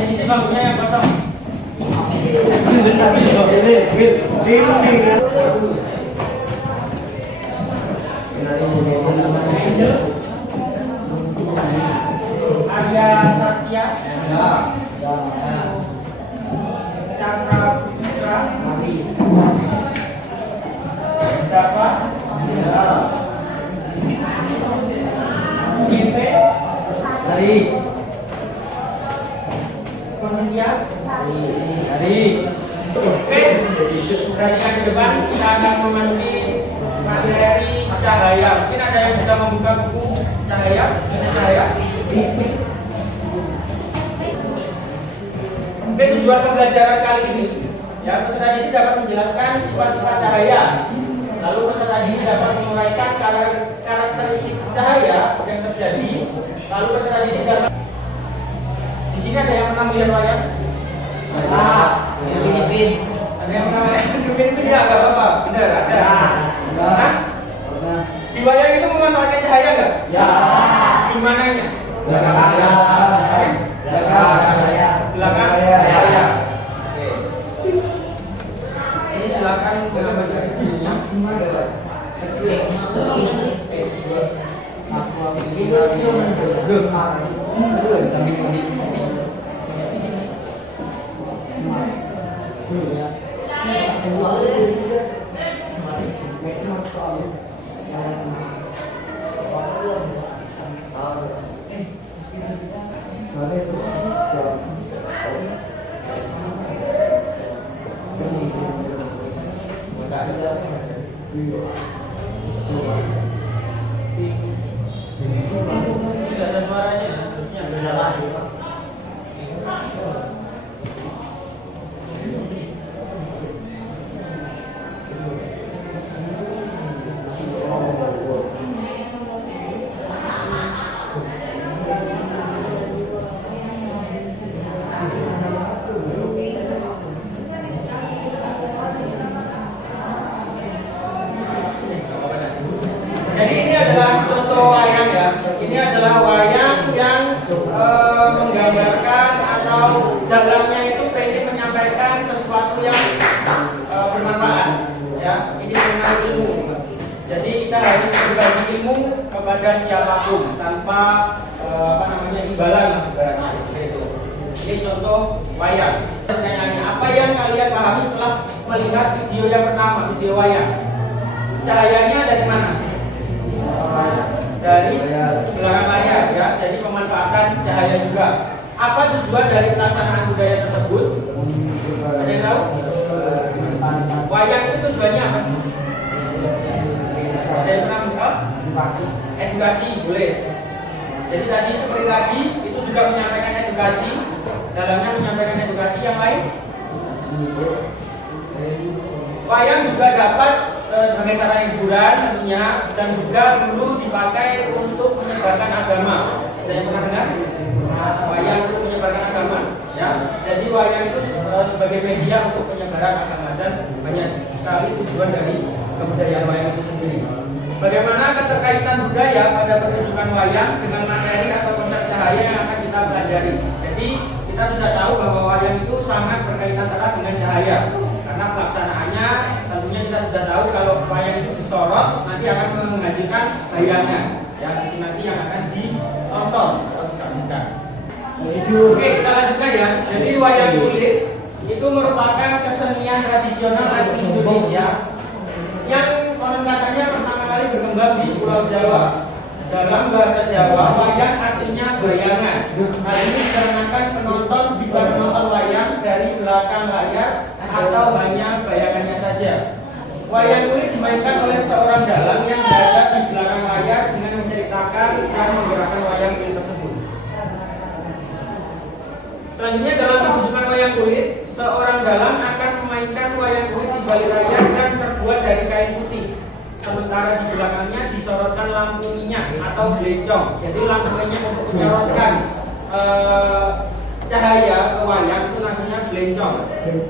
Ini sih bangkunya yang kosong. Arya Satya, Cakra Putra, Dava, GP, Hari, kemudian Hari. Oke, perhatikan di depan kita akan memasuki materi cahaya. Mungkin ada yang sudah membuka buku cahaya, cahaya. Oke, tujuan pembelajaran kali ini, ya, peserta didik dapat menjelaskan sifat-sifat cahaya. Lalu peserta didik dapat menguraikan karakteristik cahaya yang terjadi. Lalu peserta didik dapat. Di sini ada yang pernah melihat wayang? Filipin. Ada yang pernah melihat Filipin? Ya, nggak apa-apa. Benar, ada. Nah, di wayang itu memanfaatkan cahaya nggak? Ya. Gimana nya? Belakang layar. Ini silakan dengan bagian videonya. Tidak ada suaranya, harusnya ada. Jadi ini adalah contoh wayang ya. Ini adalah wayang yang menggambarkan atau dalamnya itu pengen menyampaikan sesuatu yang bermanfaat. Ya, ini tentang ilmu. Jadi kita harus berbagi ilmu kepada siapapun tanpa imbalan ibaratnya itu. Ini contoh wayang. Pertanyaannya, apa yang kalian pahami setelah melihat video yang pertama, video wayang? Cahayanya dari mana? Dari belakang layar ya, jadi memanfaatkan cahaya juga. Apa tujuan dari pelaksanaan budaya tersebut? Ada yang tahu? Wayang itu tujuannya apa sih? Ada yang pernah buka? Edukasi boleh. Jadi tadi seperti tadi itu juga menyampaikan edukasi, dalamnya menyampaikan edukasi. Yang lain? Wayang juga dapat sebagai sarana hiburan tentunya, dan juga dulu dipakai untuk menyebarkan agama. Ada yang pernah dengar? Wayang untuk menyebarkan agama, ya. Jadi wayang itu sebagai media untuk penyebaran agama, dan banyak sekali tujuan dari kebudayaan wayang itu sendiri. Bagaimana keterkaitan budaya pada pertunjukan wayang dengan materi atau konsep cahaya yang akan kita pelajari? Jadi kita sudah tahu bahwa wayang itu sangat berkaitan erat dengan cahaya. Karena pelaksanaannya tentunya kita sudah tahu kalau wayang itu disorot nanti akan menghasilkan bayangan ya, itu nanti yang akan ditonton atau disaksikan. Oke, kita lanjutkan ya. Jadi wayang kulit itu merupakan kesenian tradisional asli Indonesia yang konon katanya pertama kali berkembang di Pulau Jawa. Dalam bahasa Jawa, wayang artinya bayangan. Hal ini dikarenakan penonton bisa menonton wayang dari belakang layar atau hanya bayangannya saja. Wayang kulit dimainkan oleh seorang dalang yang berada di belakang layar dengan menceritakan dan menggerakkan wayang kulit tersebut. Selanjutnya dalam pertunjukan wayang kulit, seorang dalang akan memainkan wayang kulit di balik layar dan terbuat dari kain putih. Sementara di belakangnya disorotkan lampu minyak atau belecong. Jadi lampu minyak untuk menyorotkan cahaya ke wayang itu namanya belencong,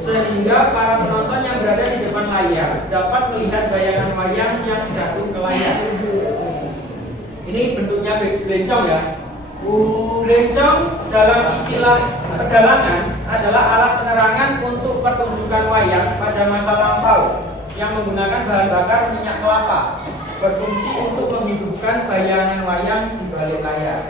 sehingga para penonton yang berada di depan layar dapat melihat bayangan wayang yang jatuh ke layar. Ini bentuknya belencong ya. Belencong dalam istilah pedalangan adalah alat penerangan untuk pertunjukan wayang pada masa lampau yang menggunakan bahan bakar minyak kelapa, berfungsi untuk menghidupkan bayangan wayang di balik layar.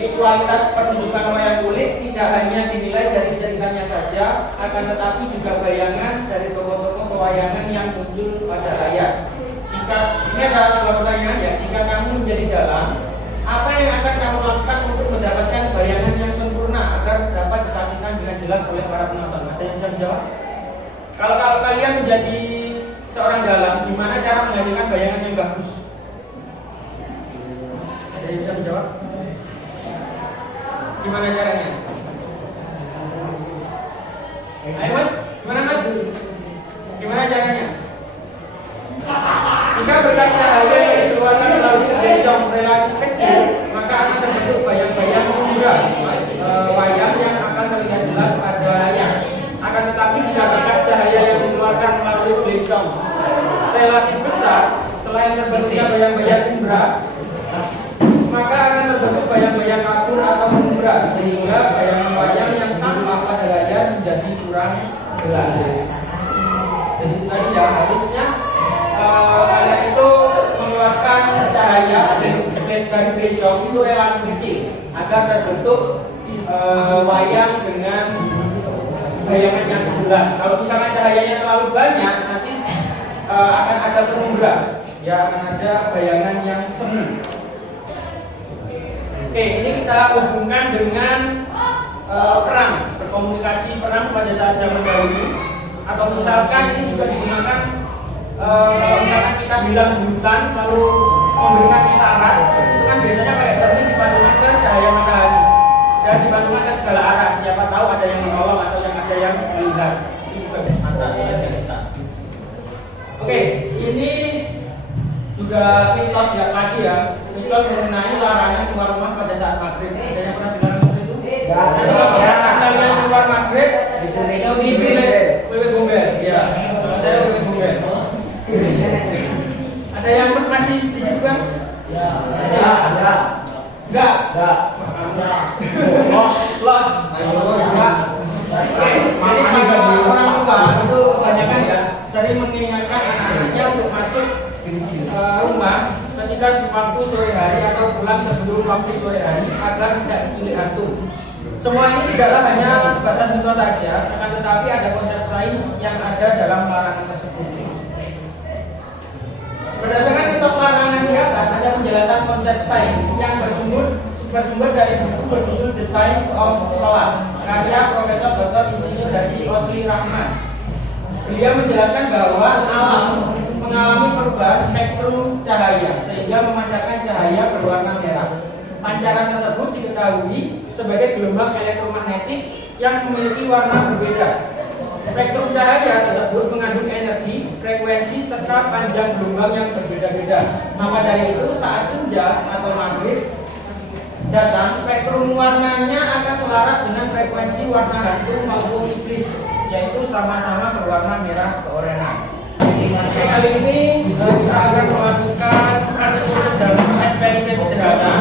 Kualitas pertunjukan wayang kulit tidak hanya dinilai dari ceritanya saja, akan tetapi juga bayangan dari tokoh-tokoh pewayangan yang muncul pada layar. Jika ini adalah sebuah pertanyaan ya, jika kamu menjadi dalang, apa yang akan kamu lakukan untuk mendapatkan bayangan yang sempurna agar dapat disaksikan dengan jelas oleh para penonton? Ada yang bisa menjawab? Kalau kalian menjadi seorang dalang, gimana cara menghasilkan bayangan yang bagus? Ada yang bisa menjawab? Gimana caranya? Ayo Mat, gimana Mat? Gimana caranya? Jika berkas cahaya yang dikeluarkan melalui belencong relatif kecil, maka akan terbentuk bayang-bayang umbra wayang yang akan terlihat jelas pada layar. Akan tetapi jika berkas cahaya yang dikeluarkan melalui belencong relatif besar, selain terbentuknya bayang-bayang umbra, maka akan terbentuk bayang-bayang kabur atau umbra, sehingga bayangan wayang yang tampak pada layar menjadi kurang jelas. Jadi itu tadi ya, harusnya kalian itu mengeluarkan cahaya dari belencong itu relatif kecil agar terbentuk wayang dengan bayangan yang jelas. Kalau misalnya cahayanya terlalu banyak, nanti akan ada penumbra, ya akan ada bayangan yang semu. Oke, ini kita hubungkan dengan perang, berkomunikasi perang pada saat zaman dahulu. Atau misalkan ini juga digunakan kalau misalkan kita hilang di hutan lalu memberikan isyarat, itu kan biasanya kayak cermin dipantulkan ke cahaya matahari dan dipantulkan ke segala arah. Siapa tahu ada yang menolong atau yang ada yang melihat. Ini juga antara kita. Oke, ini juga mitos ya lagi ya. Mitos mengenai larangan keluar rumah pada saat maghrib. Ada yang pernah dengar seperti itu? Jadi kalau misalkan kalian keluar maghrib, wewe gombel. Ya, saya wewe gombel. Ada yang masih di situ kan? Ya, ada. Enggak. Los. Oke, jadi orang tua itu kebanyakan ya sering mengingatkan anak-anaknya untuk masuk rumah ketika waktu sore hari atau pulang sebelum waktu sore hari agar tidak diculik hantu. Semua ini tidaklah hanya sebatas mitos saja, akan tetapi ada konsep sains yang ada dalam larangan tersebut. Berdasarkan mitos larangan di atas, ada penjelasan konsep sains yang bersumber dari buku berjudul The Science of Solar, karya Profesor Dr. Insinyur Haji Osli Rahman. Beliau menjelaskan bahwa alam mengalami perubahan spektrum cahaya sehingga memancarkan cahaya berwarna merah. Pancaran tersebut diketahui sebagai gelombang elektromagnetik yang memiliki warna berbeda. Spektrum cahaya tersebut mengandung energi, frekuensi, serta panjang gelombang yang berbeda-beda. Maka dari itu saat senja atau maghrib datang, spektrum warnanya akan selaras dengan frekuensi warna hantu maupun iblis, yaitu sama-sama berwarna merah keorenan. Oke, kali ini kita akan melakukan eksperimen sederhana